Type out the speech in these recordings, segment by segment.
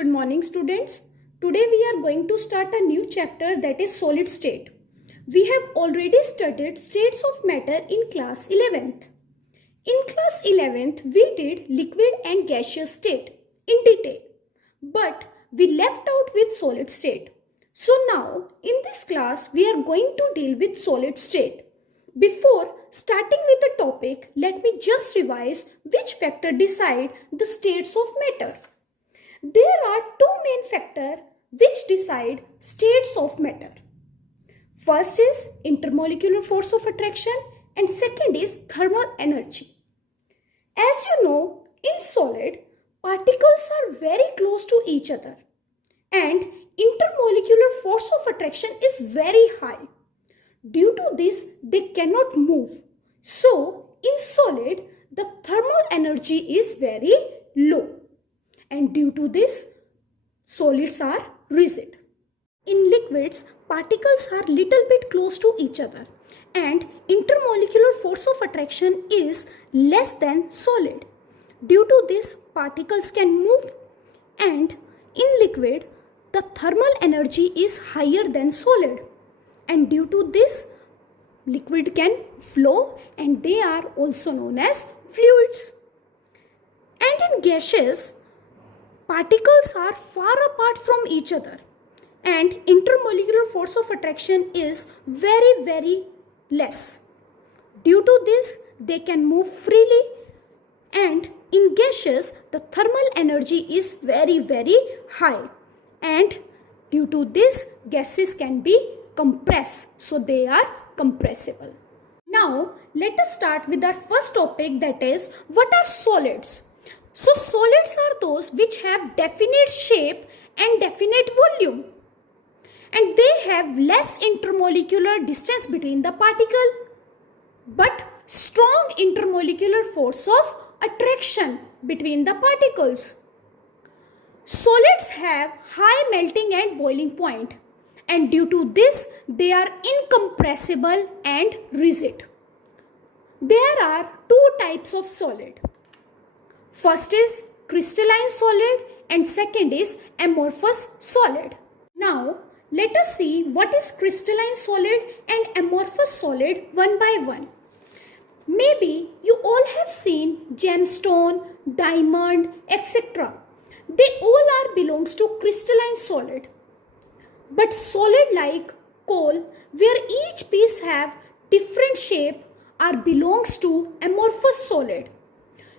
Good morning, students. Today we are going to start a new chapter, that is solid state. We have already studied states of matter in class 11th. In class 11th, we did liquid and gaseous state in detail, but we left out with solid state. So now in this class, we are going to deal with solid state. Before starting with the topic, let me just revise which factor decide the states of matter. There are two main factors which decide states of matter. First is intermolecular force of attraction and second is thermal energy. As you know, in solid, particles are very close to each other and intermolecular force of attraction is very high. Due to this, they cannot move. So, in solid, the thermal energy is very low. And due to this, solids are rigid. In liquids, particles are little bit close to each other and intermolecular force of attraction is less than solid. Due to this, particles can move, and in liquid, the thermal energy is higher than solid. And due to this, liquid can flow and they are also known as fluids. And in gases, particles are far apart from each other and intermolecular force of attraction is very less. Due to this, they can move freely, and in gases, the thermal energy is very high, and due to this, gases can be compressed, so they are compressible. Now, let us start with our first topic, that is, what are solids? So solids are those which have definite shape and definite volume, and they have less intermolecular distance between the particle but strong intermolecular force of attraction between the particles. Solids have high melting and boiling point, and due to this they are incompressible and rigid. There are two types of solid. First is crystalline solid and second is amorphous solid. Now let us see what is crystalline solid and amorphous solid one by one. Maybe you all have seen gemstone, diamond, etc. They all are belongs to crystalline solid. But solid like coal, where each piece have different shape, are belongs to amorphous solid.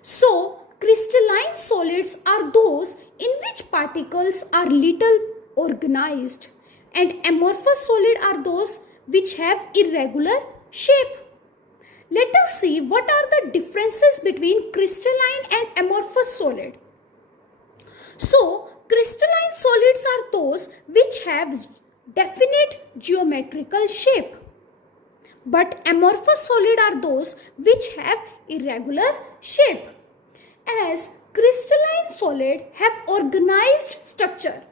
So crystalline solids are those in which particles are little organized, and amorphous solid are those which have irregular shape. Let us see what are the differences between crystalline and amorphous solid. So, crystalline solids are those which have definite geometrical shape, but amorphous solid are those which have irregular shape. As crystalline solid have organized structure,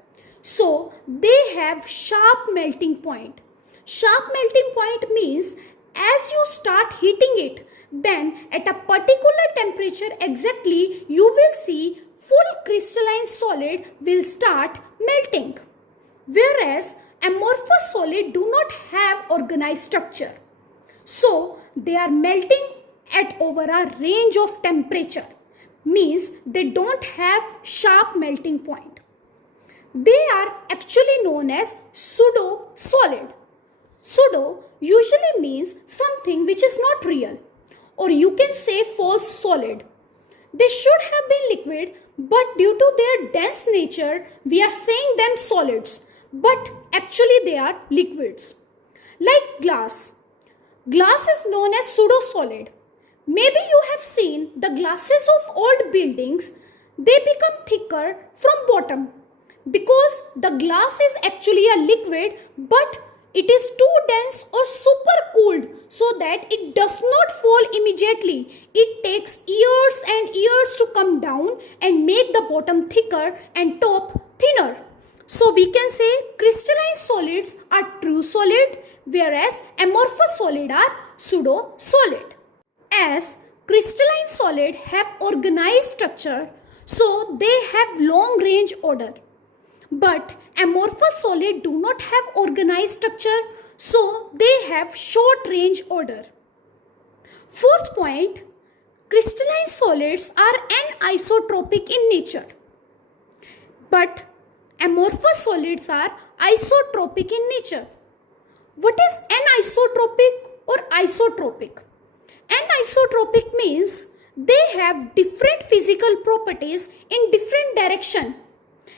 so they have sharp melting point. Sharp melting point means as you start heating it, then at a particular temperature exactly, you will see full crystalline solid will start melting. Whereas amorphous solid do not have organized structure, so they are melting at over a range of temperature. Means they don't have sharp melting point. They are actually known as pseudo solid. Pseudo usually means something which is not real, or you can say false solid. They should have been liquid, but due to their dense nature, we are saying them solids, but actually they are liquids. Like glass. Glass is known as pseudo solid. Maybe you have seen the glasses of old buildings, they become thicker from bottom because the glass is actually a liquid, but it is too dense or super cooled so that it does not fall immediately. It takes years and years to come down and make the bottom thicker and top thinner. So we can say crystalline solids are true solid, whereas amorphous solid are pseudo solid. As crystalline solid have organized structure, so they have long range order. But amorphous solids do not have organized structure, so they have short range order. Fourth point, crystalline solids are anisotropic in nature, but amorphous solids are isotropic in nature. What is anisotropic or isotropic? Anisotropic means they have different physical properties in different direction,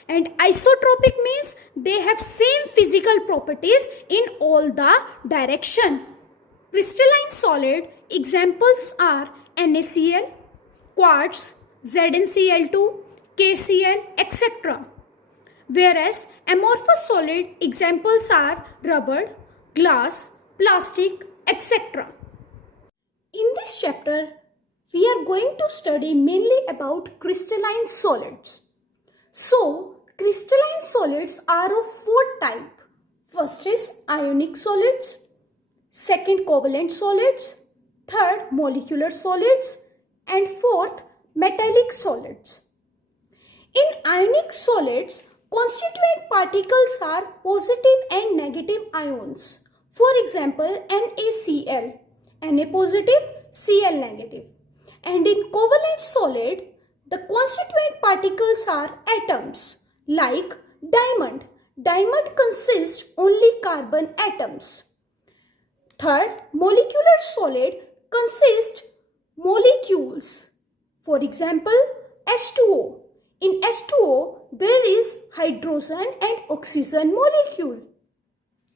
and isotropic means they have same physical properties in all the direction. Crystalline solid examples are NaCl, quartz, ZnCl2, KCl, etc. Whereas amorphous solid examples are rubber, glass, plastic, etc. In this chapter, we are going to study mainly about crystalline solids. So, crystalline solids are of four types. First is ionic solids, second covalent solids, third molecular solids, and fourth metallic solids. In ionic solids, constituent particles are positive and negative ions. For example, NaCl, Na positive, Cl negative. And in covalent solid, the constituent particles are atoms like diamond. Diamond consists only carbon atoms. Third, molecular solid consists molecules. For example, H2O. In H2O, there is hydrogen and oxygen molecule.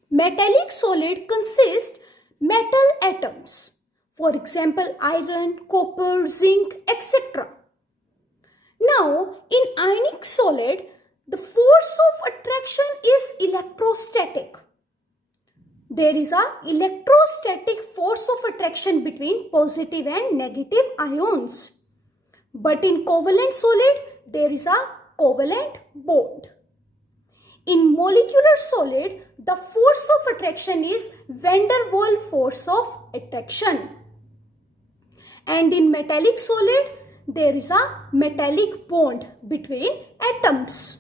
Metallic solid consists metal atoms. For example, iron, copper, zinc, etc. Now, in ionic solid, the force of attraction is electrostatic. There is an electrostatic force of attraction between positive and negative ions. But in covalent solid, there is a covalent bond. In molecular solid, the force of attraction is van der Waals force of attraction. And in metallic solid, there is a metallic bond between atoms.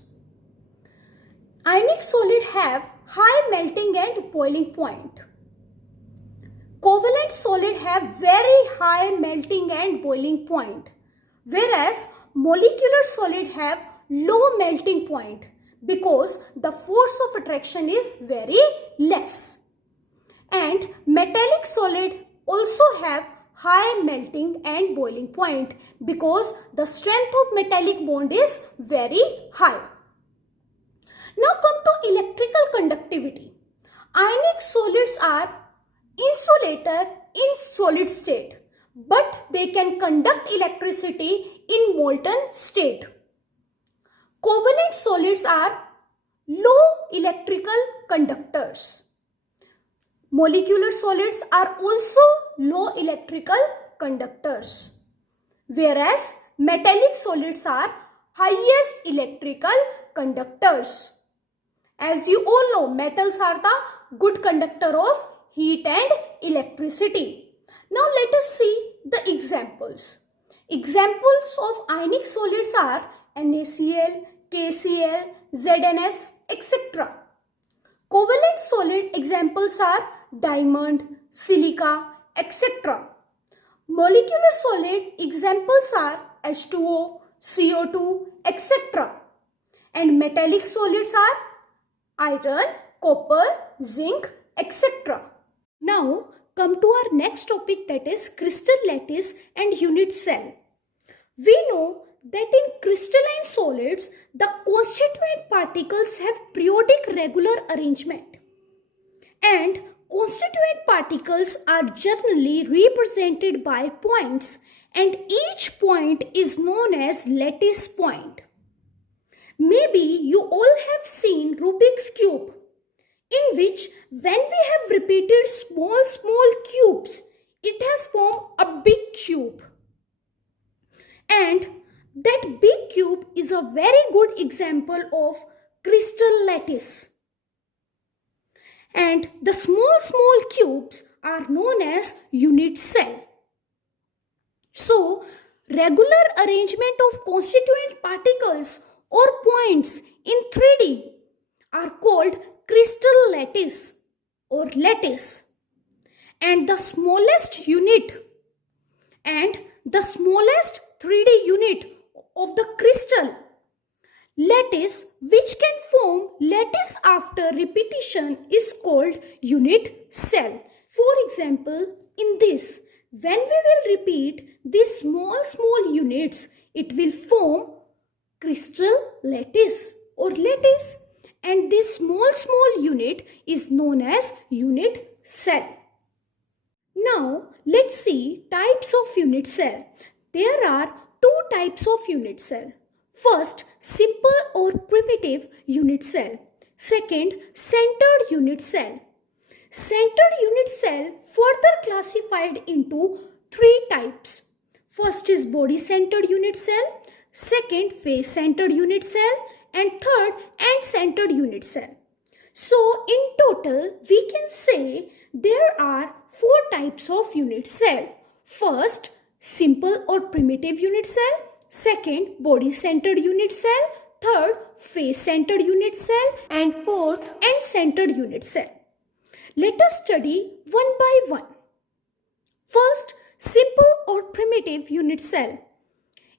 Ionic solid have high melting and boiling point. Covalent solid have very high melting and boiling point, whereas molecular solid have low melting point because the force of attraction is very less. And metallic solid also have high melting and boiling point because the strength of metallic bond is very high. Now come to electrical conductivity. Ionic solids are insulator in solid state, but they can conduct electricity in molten state. Covalent solids are low electrical conductors. Molecular solids are also low electrical conductors, whereas metallic solids are highest electrical conductors. As you all know, metals are the good conductor of heat and electricity. Now let us see the examples. Examples of ionic solids are NaCl, KCl, ZnS, etc. Covalent solid examples are diamond, silica, etc. Molecular solid examples are H2O, CO2, etc. And metallic solids are iron, copper, zinc, etc. Now come to our next topic, that is crystal lattice and unit cell. We know that in crystalline solids, the constituent particles have periodic regular arrangement, and constituent particles are generally represented by points, and each point is known as lattice point. Maybe you all have seen Rubik's Cube, in which when we have repeated small cubes, it has formed a big cube. And that big cube is a very good example of crystal lattice. And the small cubes are known as unit cell. So, regular arrangement of constituent particles or points in 3D are called crystal lattice or lattice, and the smallest 3D unit of the crystal lattice which can form lattice after repetition is called unit cell. For example, in this, when we will repeat these small units, it will form crystal lattice or lattice, and this small unit is known as unit cell. Now let's see types of unit cell. There are two types of unit cell. First, simple or primitive unit cell. Second, centered unit cell. Centered unit cell further classified into three types. First is body centered unit cell, second face centered unit cell, and third end centered unit cell. So in total we can say there are four types of unit cell. First, simple or primitive unit cell. Second, body centered unit cell. Third, face centered unit cell. And fourth, end centered unit cell. Let us study one by one. First, simple or primitive unit cell.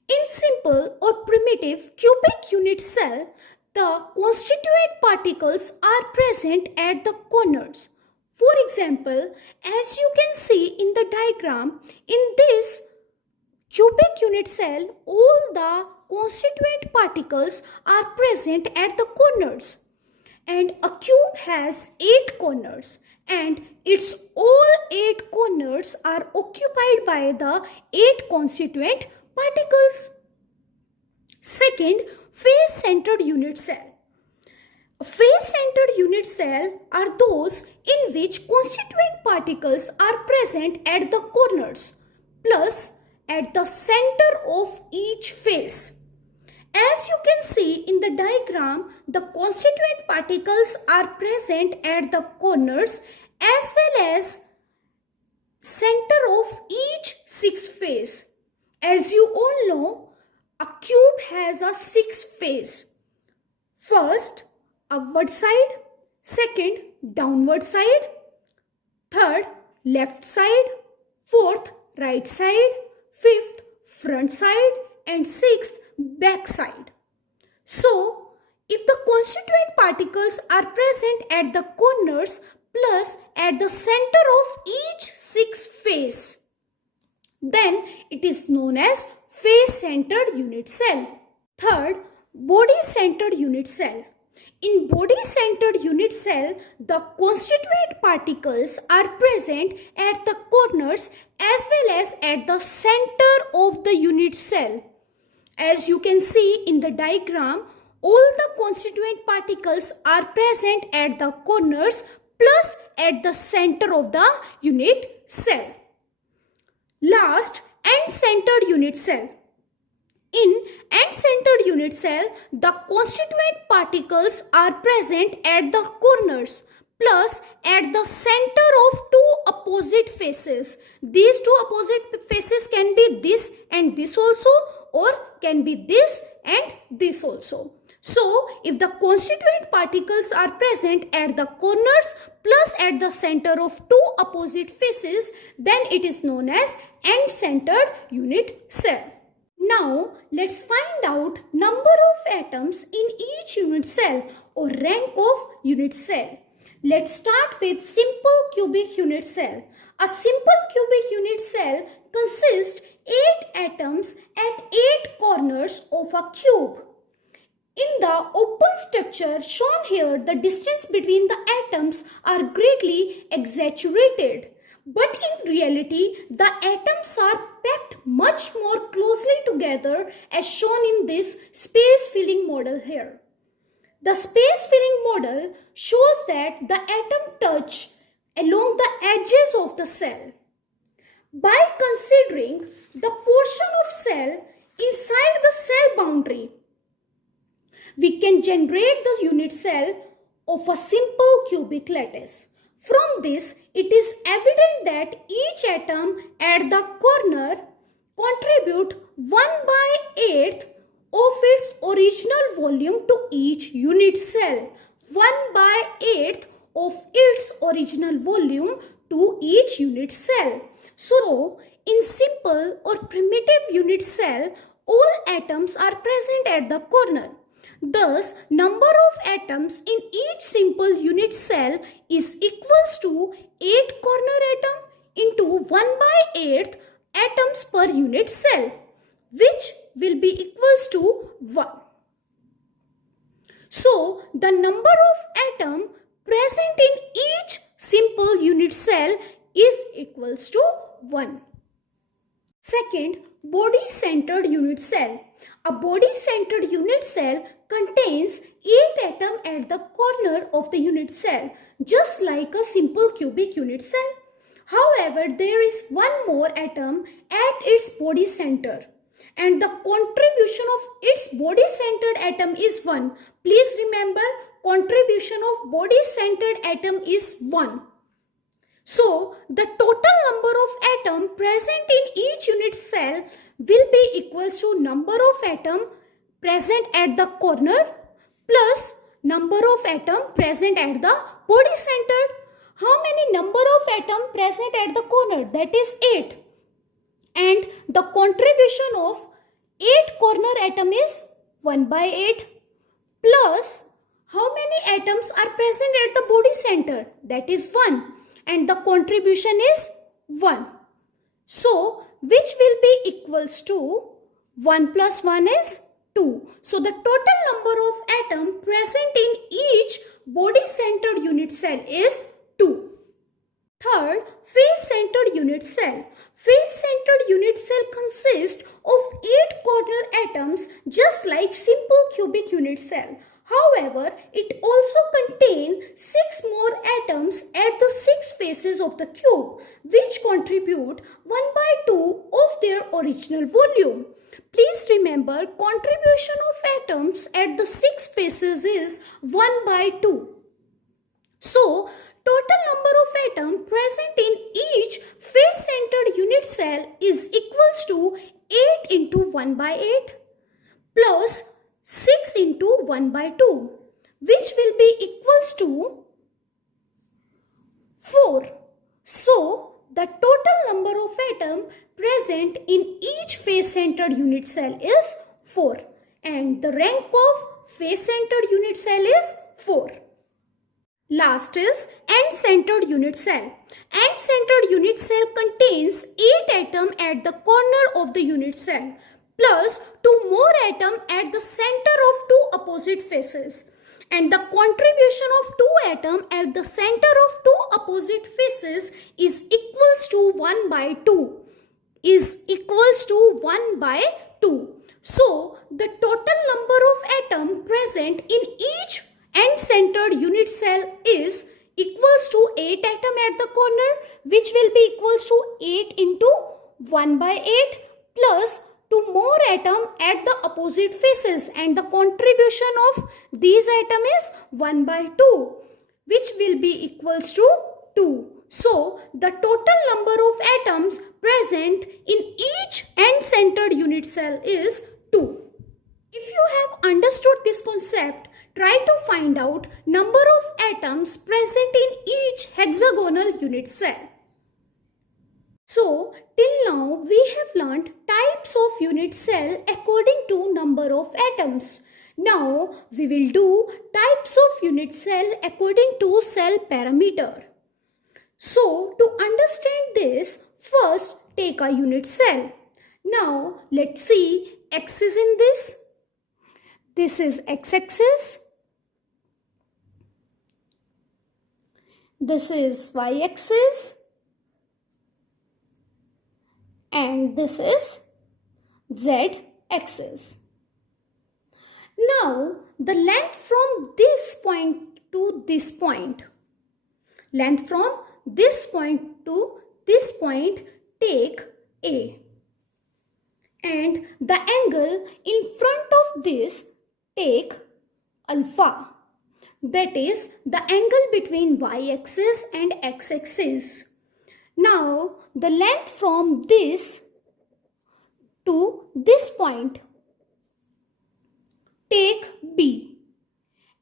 In simple or primitive cubic unit cell, the constituent particles are present at the corners. For example, as you can see in the diagram, in this cubic unit cell, all the constituent particles are present at the corners. And a cube has 8 corners, and its all 8 corners are occupied by the 8 constituent particles. Second, face-centered unit cell. A face-centered unit cell are those in which constituent particles are present at the corners plus at the center of each face. As you can see in the diagram, the constituent particles are present at the corners as well as center of each 6 face. As you all know, a cube has a 6 face. First, upward side. Second, downward side. Third, left side. Fourth, right side. Fifth, front side. And sixth, back side. So, if the constituent particles are present at the corners plus at the center of each 6 face, then it is known as face-centered unit cell. Third, body-centered unit cell. In body-centered unit cell, the constituent particles are present at the corners as well as at the center of the unit cell. As you can see in the diagram, all the constituent particles are present at the corners plus at the center of the unit cell. Last, end-centered unit cell. In end-centered unit cell, the constituent particles are present at the corners plus at the center of two opposite faces. These two opposite faces can be this and this also, or can be this and this also. So, if the constituent particles are present at the corners plus at the center of two opposite faces, then it is known as end-centered unit cell. Now, let's find out number of atoms in each unit cell or rank of unit cell. Let's start with simple cubic unit cell. A simple cubic unit cell consists 8 atoms at 8 corners of a cube. In the open structure shown here, the distance between the atoms are greatly exaggerated. But in reality, the atoms are packed much more closely together as shown in this space-filling model here. The space-filling model shows that the atom touch along the edges of the cell. By considering the portion of cell inside the cell boundary, we can generate the unit cell of a simple cubic lattice. From this, it is evident that each atom at the corner contribute 1/8 of its original volume to each unit cell. 1/8 of its original volume to each unit cell. So, in simple or primitive unit cell, all atoms are present at the corner. Thus, number of atoms in each simple unit cell is equals to 8 corner atom into 1/8 atoms per unit cell, which will be equals to 1. So, the number of atom present in each simple unit cell is equals to 1. Second, body-centered unit cell. A body-centered unit cell contains 8 atoms at the corner of the unit cell, just like a simple cubic unit cell. However, there is one more atom at its body center, and the contribution of its body-centered atom is 1. Please remember, contribution of body-centered atom is 1. So, the total number of atoms present in each unit cell will be equals to number of atoms present at the corner plus number of atoms present at the body center. How many number of atoms present at the corner? That is 8. And the contribution of 8 corner atom is 1/8 plus how many atoms are present at the body center? That is 1. And the contribution is 1. So, which will be equals to 1 plus 1 is 2. So, the total number of atoms present in each body-centered unit cell is 2. Third, face-centered unit cell. Face-centered unit cell consists of 8 corner atoms just like simple cubic unit cell. However, it also contains 6 more atoms at the 6 faces of the cube, which contribute 1/2 of their original volume. Please remember, contribution of atoms at the 6 faces is 1/2. So, total number of atoms present in each face-centered unit cell is equals to 8 into 1/8 plus 6 into 1/2, which will be equals to 4. So, the total number of atoms present in each face-centered unit cell is 4. And the rank of face-centered unit cell is 4. Last is end-centered unit cell. End-centered unit cell contains 8 atoms at the corner of the unit cell, plus 2 more atoms at the center of 2 opposite faces. And the contribution of 2 atoms at the center of 2 opposite faces is equals to 1/2. Is equals to 1/2. So, the total number of atoms present in each end-centered unit cell is equals to 8 atoms at the corner, which will be equals to 8 into 1/8 plus 2 more atoms at the opposite faces, and the contribution of these atoms is 1/2, which will be equals to 2. So, the total number of atoms present in each end-centered unit cell is 2. If you have understood this concept, try to find out number of atoms present in each hexagonal unit cell. So, till now we have learnt types of unit cell according to number of atoms. Now, we will do types of unit cell according to cell parameter. So, to understand this, first take a unit cell. Now, let's see axis in this. This is x-axis. This is y-axis. And this is z-axis. Now, the length from this point to this point. Length from this point to this point, take A. And the angle in front of this, take alpha. That is the angle between y-axis and x-axis. Now, the length from this to this point, take B.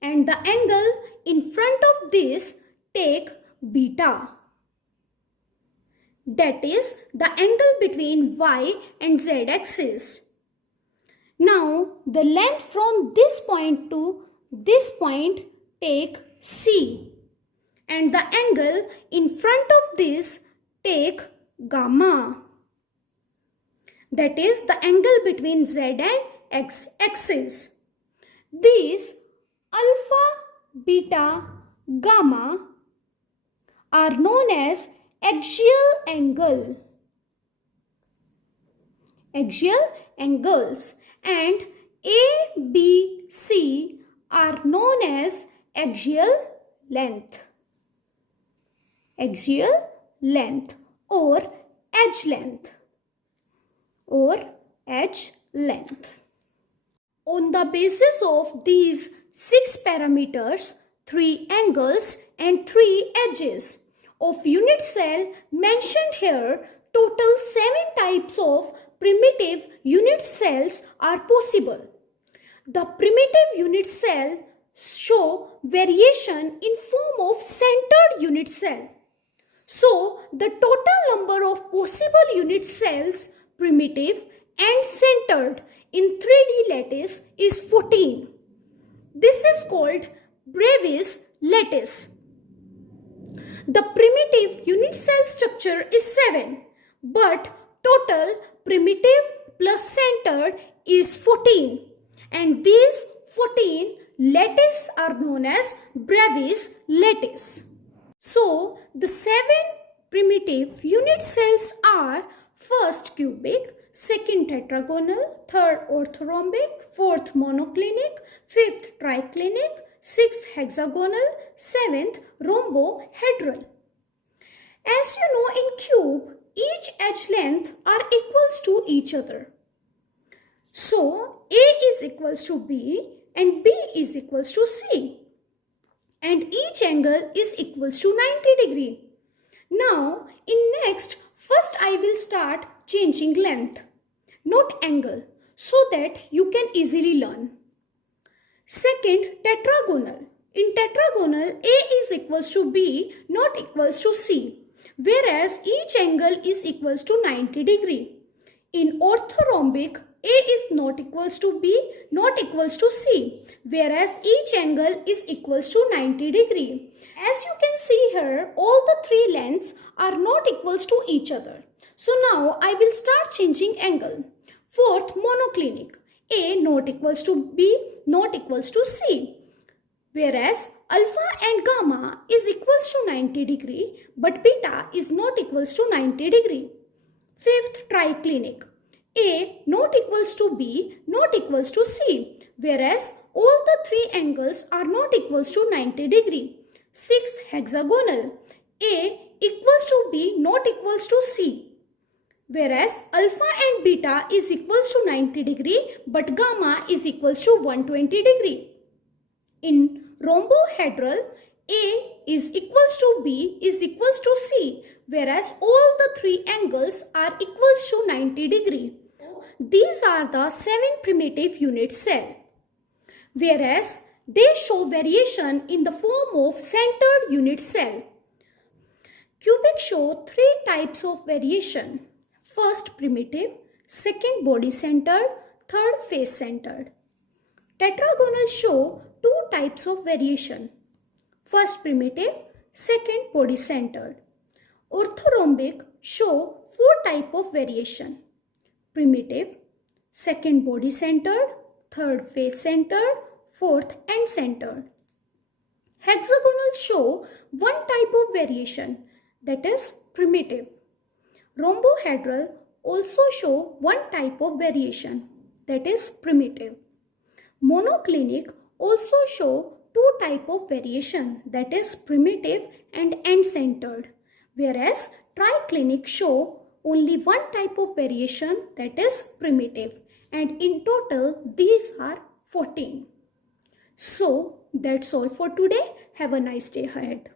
And the angle in front of this take beta. That is the angle between y and z axis. Now the length from this point to this point take C. And the angle in front of this take gamma. That is the angle between z and x axis. These alpha, beta, gamma are known as axial angle. Axial angles, and A, B, C are known as axial length. Axial length or edge length. On the basis of these 6 parameters, 3 angles and 3 edges of unit cell mentioned here, total 7 types of primitive unit cells are possible. The primitive unit cell show variation in form of centered unit cell. So, the total number of possible unit cells, primitive and centered in 3D lattice is 14. This is called Brevis lattice. The primitive unit cell structure is 7, but total primitive plus centered is 14. And these 14 lattice are known as Brevis lattice. So, the 7 primitive unit cells are first cubic, second tetragonal, third orthorhombic, fourth monoclinic, fifth triclinic, sixth hexagonal, seventh rhombohedral. As you know, in cube, each edge length are equals to each other. So, A is equals to B and B is equals to C. And each angle is equals to 90 degree. Now, in next, first I will start changing length, not angle, so that you can easily learn. Second, tetragonal. In tetragonal, A is equals to B, not equals to C, whereas each angle is equals to 90 degree. In orthorhombic, A is not equals to B, not equals to C, whereas each angle is equals to 90 degree. As you can see here, all the 3 lengths are not equals to each other. So now I will start changing angle. Fourth, monoclinic. A not equals to B, not equals to C. Whereas alpha and gamma is equals to 90 degree, but beta is not equals to 90 degree. Fifth, triclinic. A not equals to B, not equals to C. Whereas all the 3 angles are not equals to 90 degree. Sixth, hexagonal. A equals to B, not equals to C. Whereas alpha and beta is equals to 90 degree, but gamma is equals to 120 degree. In rhombohedral, A is equals to B is equals to C, whereas all the 3 angles are equals to 90 degree. These are the 7 primitive unit cell, whereas they show variation in the form of centered unit cell. Cubic show 3 types of variation. First, primitive, second, body centered, third, face centered. Tetragonal show 2 types of variation. First, primitive, second, body centered. Orthorhombic show 4 types of variation. Primitive, second, body centered, third, face centered, fourth, end centered. Hexagonal show 1 type of variation, that is primitive. Rhombohedral also show 1 type of variation, that is primitive. Monoclinic also show 2 type of variation, that is primitive and end-centered, whereas triclinic show only 1 type of variation, that is primitive, and in total these are 14. So that's all for today. Have a nice day ahead.